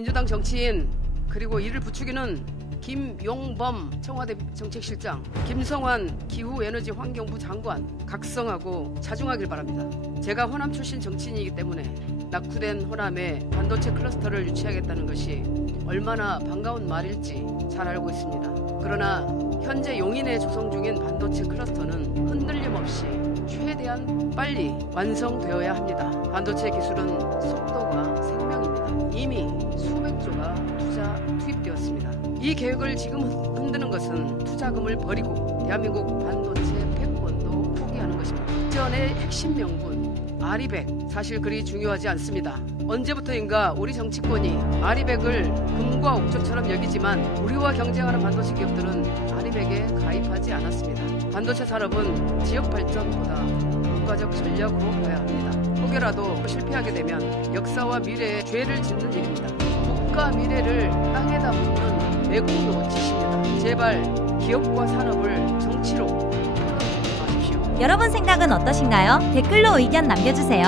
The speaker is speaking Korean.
민주당 정치인 그리고 이를 부추기는 김용범 청와대 정책실장, 김성환 기후에너지 환경부 장관 각성하고 자중하길 바랍니다. 제가 호남 출신 정치인이기 때문에 낙후된 호남에 반도체 클러스터를 유치하겠다는 것이 얼마나 반가운 말일지 잘 알고 있습니다. 그러나 현재 용인에 조성 중인 반도체 클러스터는 흔들림 없이 최대한 빨리 완성되어야 합니다. 반도체 기술은 속도가 생명입니다. 이미 조가 투자 투입되었습니다. 이 계획을 지금 흔드는 것은 투자금을 버리고 대한민국 반도체 패권도 포기하는 것입니다. 전의 핵심 명분 아리백 사실 그리 중요하지 않습니다. 언제부터인가 우리 정치권이 아리백을 금과 옥조처럼 여기지만 우리와 경쟁하는 반도체 기업들은 아리백에 가입하지 않았습니다. 반도체 산업은 지역 발전보다 국가적 전략으로 봐야 합니다. 혹여라도 실패하게 되면 역사와 미래에 죄를 짓는 일입니다. 국가 미래를 땅에다 묻는 매국 노릇이십니다. 제발 기업과 산업을 정치로. 여러분 생각은 어떠신가요? 댓글로 의견 남겨주세요.